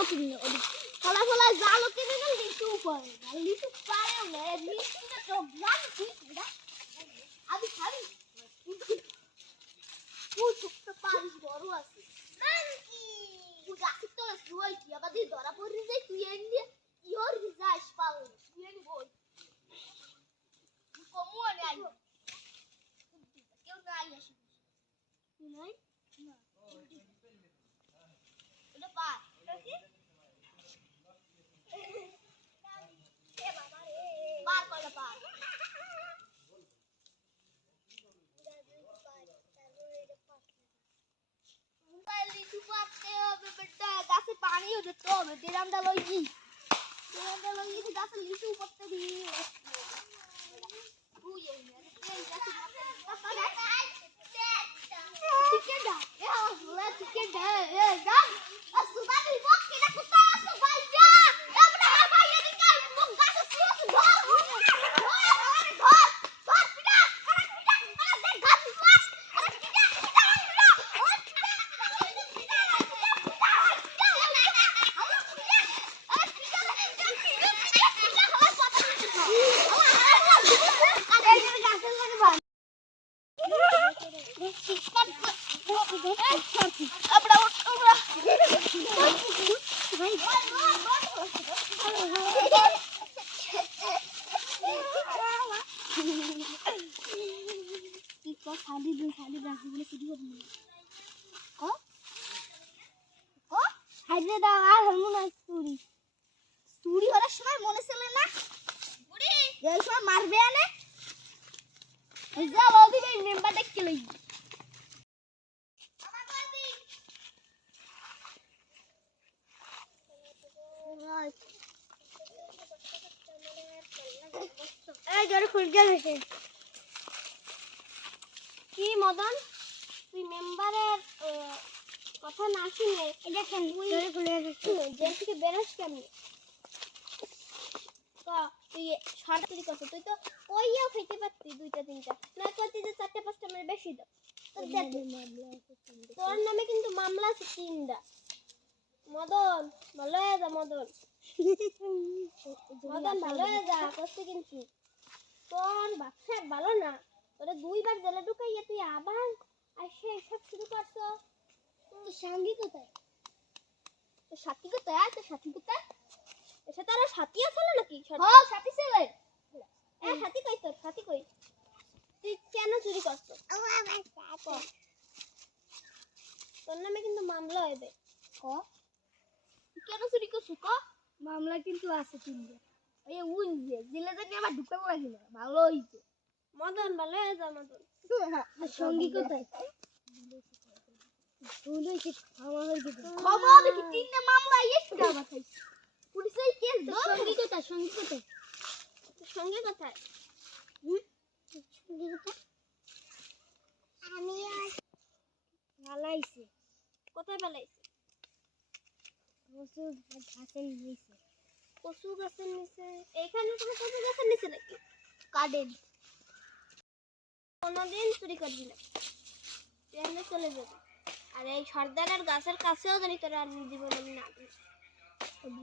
জালো কিনে ফলা ফলা জালো কিনে না লিচু পারে না লিচু পারেও না লিচুটা তো গান ঠিক না আমি খালি তুই তো পারিস বড় আছে নাকি তুই গাছ তো শুয়াই কি আবার ধরা পড়ে যাই তুই এনে ইওর যাস পাল তুই এনে বল কমু আনে আই কেউ নাই আসে নাই না এটা পা এটা কি এ বাবা রে পার কয়টা পা লিচু পাড়তে হবে বেটা গাছে পানিও দিতে হবে ড্রামটা লই গাছে লিচু পাড়তে দিই মারবে আনে যাও ওদিকে মেম্বার দেখতে লই এই জোরে খুল গেছে কি মদন তুই মেম্বারের কথা না শুনে এটা কেন জোরে খুলে গেছে জেল থেকে বের হস কেমনে তুই সরকারি কথা তুই তো কইয়াও খাইতে পারতি দুইটা তিনটা না করতি যে চারটা পাঁচটা মানে বেশি দাও তোর নামে কিন্তু মামলা আছে তিনটা মদন ভালো হয়ে যা মদন ভালো হয়ে যা করতে কিন্তু তোর ব্যবসা ভালো না তোরা দুইবার জেলে ঢুকাইয়া তুই আবার আসে এসব শুরু করছো তোর সঙ্গী কোথায় তোর সাথী কোথায় এসে তারা সাথী আছে নাকি সাথী ছেলে সাথী কই তোর সাথী কই তুই কেন চুরি করছো তোর নামে কিন্তু মামলা হবে কেন চুরি করছো মামলা কিন্তু আছে তিনটা ওই জেলে থেকে আবার ঢুকানো লাগে না ভালো হইছে মদন ভালো হয়ে যা মদন সঙ্গী কোথায় খবর কি তিনটা মামলা একটা বাতাই পুলিশে কেস দাও সঙ্গী কোথায় সঙ্গী কোথায় আমি পালাইছি কোথায় পালাইছি কচু গাছের নিচে এইখানে তুমি কচু গাছের নিচে নাকি কাটেন কোনোদিন চুরি করবি না ট্রেনে চলে যাবে আর এই সর্দারের গাছের কাছেও জানি তোর আর জীবনে না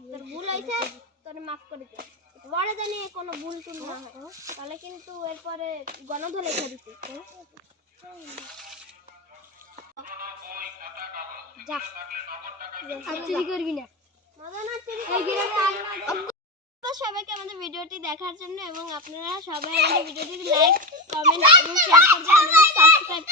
তোর ভুল হয়েছে তোর মাফ করে দে বড় জানি কোনো ভুল টুল না হয় তাহলে কিন্তু এরপরে গণধরে ধরিতে যা চুরি করবি না সবাইকে আমাদের ভিডিওটি দেখার জন্য এবং আপনারা সবাই আমাদের ভিডিওটি লাইক কমেন্ট এবং শেয়ার করবেন এবং সাবস্ক্রাইব